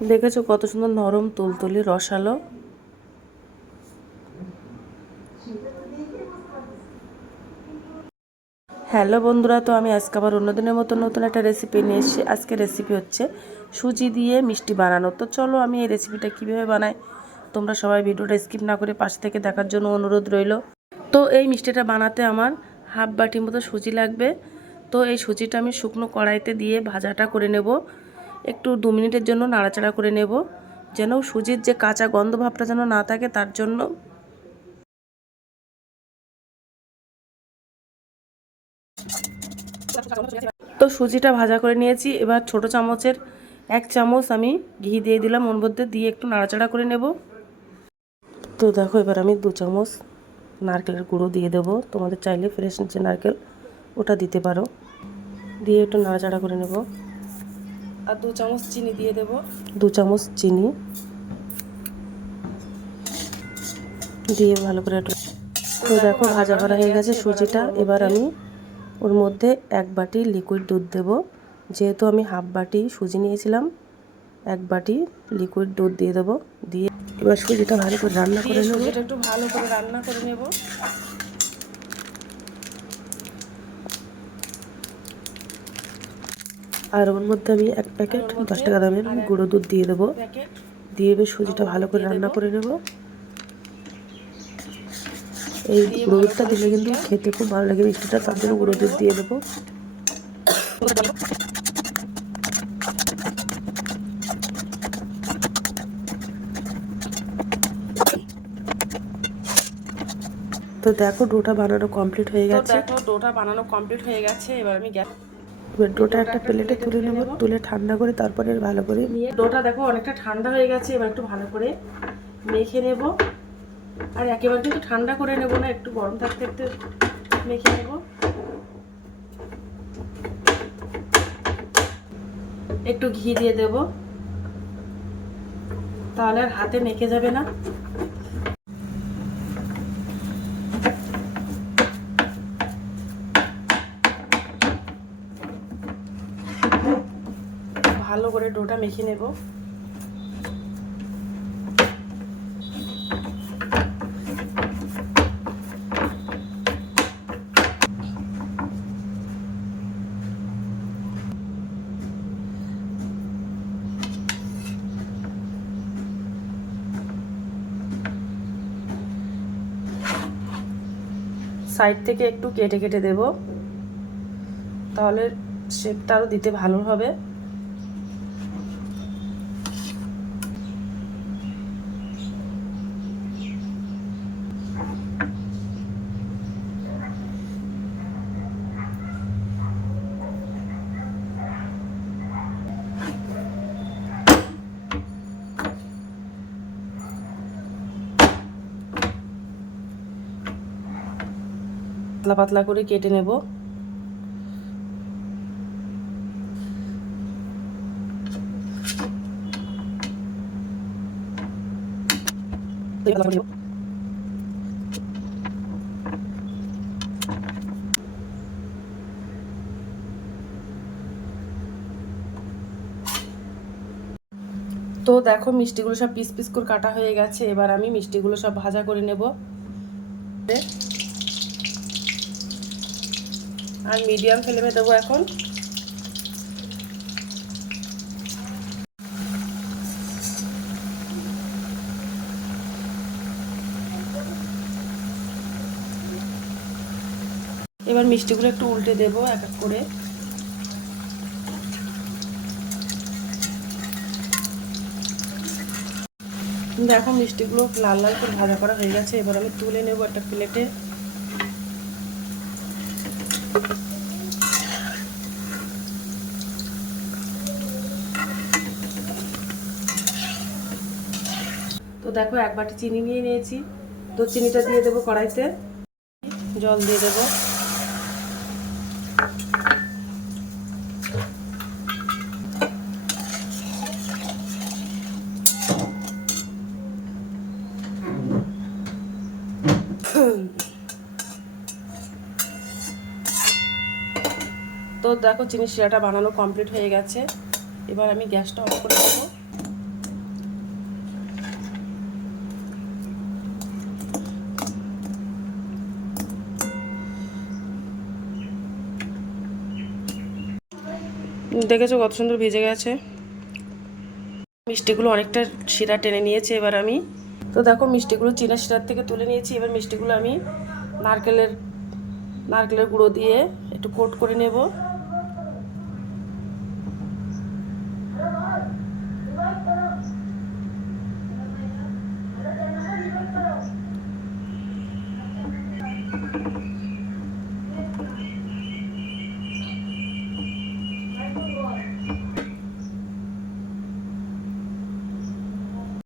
দেখেছ কত সুন্দর নরম তুলতুলি, রসালো? হ্যালো বন্ধুরা, তো আমি আজকে আবার অন্যদিনের মতো নতুন একটা রেসিপি নিয়ে এসেছি। আজকে রেসিপি হচ্ছে সুজি দিয়ে মিষ্টি বানানো। তো চলো আমি এই রেসিপিটা কীভাবে বানাই? তোমরা সবাই ভিডিওটা স্কিপ না করে পাশ থেকে দেখার জন্য অনুরোধ রইল। তো এই মিষ্টিটা বানাতে আমার হাফ বাটির মতো সুজি লাগবে। তো এই সুজিটা আমি শুকনো কড়াইতে দিয়ে ভাজাটা করে নেব। একটু দু মিনিটের জন্য নাড়াচাড়া করে নেব, যেন সুজির যে কাঁচা গন্ধ ভাবটা যেন না থাকে, তার জন্য তো সুজিটা ভাজা করে নিয়েছি। এবার ছোট চামচের এক চামচ আমি ঘি দিয়ে দিলাম, ওর মধ্যে দিয়ে একটু নাড়াচাড়া করে নেব। তো দেখো, এবার আমি দু চামচ নারকেলের গুঁড়ো দিয়ে দেবো। তোমাদের চাইলে ফ্রেশ যে নারকেল, ওটা দিতে পারো। দিয়ে একটু নাড়াচাড়া করে নেব। আর দু চামচ চিনি দিয়ে দেব। দু চামচ চিনি। দিয়ে ভালো করে তো দেখো ভাজা করা হয়ে গেছে সুজিটা। এবার আমি ওর মধ্যে এক বাটি লিকুইড দুধ দেব। যেহেতু আমি হাফ বাটি সুজি নিয়েছিলাম এক বাটি লিকুইড দুধ দিয়ে দেবো। দিয়ে এবার সুজিটা ভালো করে রান্না করে নেব। সুজিটা একটু ভালো করে রান্না করে নেব। আর ওর মধ্যে আমি এক প্যাকেট দশ টাকা দামের গুঁড়ো দুধ দিয়ে দেবো। দিয়ে এবার সুজিটা ভালো করে রান্না করে নেব। এই গুঁড়ো দুধটা দিলে কিন্তু খেতে খুব ভালো লাগে, মিষ্টিটা তার জন্য গুঁড়ো দুধ দিয়ে দেবো। তো দেখো ডোটা বানানো কমপ্লিট হয়ে গেছে। দেখো ডোটা বানানো কমপ্লিট হয়ে গেছে, এবার আমি গ্যাস এবার ডোটা একটা প্লেটে তুলে নেব, তুলে ঠান্ডা করে তারপরে ভালো করে নিয়ে ডোটা দেখো অনেকটা ঠান্ডা হয়ে গেছে, এবার একটু ভালো করে মেখে নেব। আর একেবারে কিন্তু ঠান্ডা করে নেব না, একটু গরম থাকতে একটু মেখে নেব। একটু ঘি দিয়ে দেব। তাহলে আর হাতে মেখে যাবে না। ভালো করে ডোটা মেখে নেব। সাইড থেকে একটু কেটে কেটে দেব। তাহলে শেপটা আরও দিতে ভালো হবে। পাতলা পাতলা করে কেটে নেব। তো দেখো মিষ্টিগুলো সব পিস পিস করে কাটা হয়ে গেছে। এবার আমি মিষ্টিগুলো সব ভাজা করে নেব। আর মিডিয়াম ফ্লেমে দেবো এখন। এবার মিষ্টিগুলো একটু উল্টে দেবো এক এক করে। দেখো মিষ্টিগুলো লাল লাল করে ভাজা করা হয়ে গেছে। এবার আমি তুলে নেব একটা প্লেটে। তো দেখো, এক বাটি চিনি নিয়ে নিয়েছি। তো চিনিটা দিয়ে দেবো কড়াইতে। জল দিয়ে দেবো। তো দেখো চিনি শিরাটা বানানো কমপ্লিট হয়ে গেছে। এবার আমি গ্যাসটা অফ করে দেবো। দেখেছ কত সুন্দর ভেজে গেছে? মিষ্টিগুলো অনেকটা শিরা টেনে নিয়েছে এবার আমি। তো দেখো মিষ্টিগুলো চিনা শিরার থেকে তুলে নিয়েছি। এবার মিষ্টিগুলো আমি নারকেলের নারকেলের গুঁড়ো দিয়ে একটু কোট করে নেব।